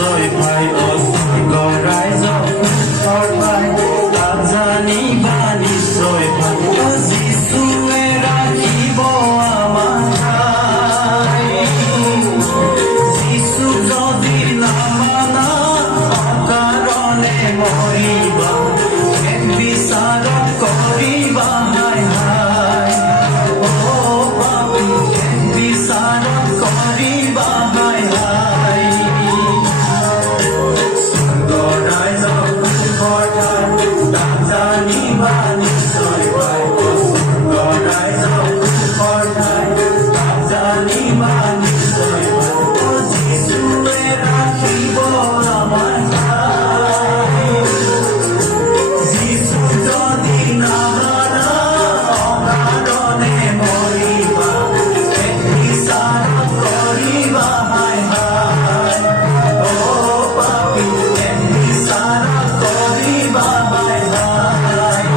নিশ্চয় পাই অস্বৰ্গৰ ৰাইজক সুখৰ পাই তাত জানিবা নিশ্চয় পাই যীশুৱে ৰাখিব আমাৰ ঠাই যীচু যদি নামানা অকাৰণে মৰিবা বিচাৰ কৰিবা হায় হায় পাপী বিচাৰ কৰিবা হায় হায় স্বৰ্গৰ ৰাইজক সুখৰ ঠাই তাত জানিবা নিশ্চয় পাই স্বৰ্গৰ ৰাইজক সুখৰ ঠাই তাত জানিবা নিশ্চয় পাই যীশুৱে ৰাখিব আমাৰ ঠাই যীচু যদি নামানা অকাৰণে মৰিবা বিচাৰ কৰিবা হায় হায় পাপী বিচাৰ কৰিবা হায় হায়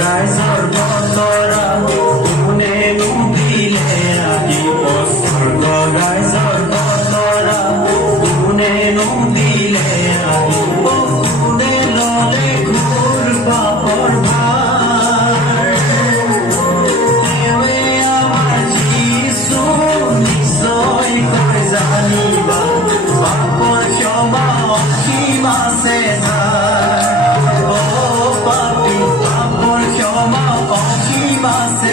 ৰাইজৰ বতৰা কোনেনো দিলে আহিব স্বৰ্গৰ ৰাইজৰ বতৰা কোনেনো দিলে আহিব কোনে ল'লে ঘোৰ পাপৰ ভাৰ তেৱে আমাৰ যীচু নিশ্চয়কৈ জানিবা পাপৰ ক্ষমা অসীম আছে ধাৰ পাপী পাপৰ ক্ষমা অসীম আছে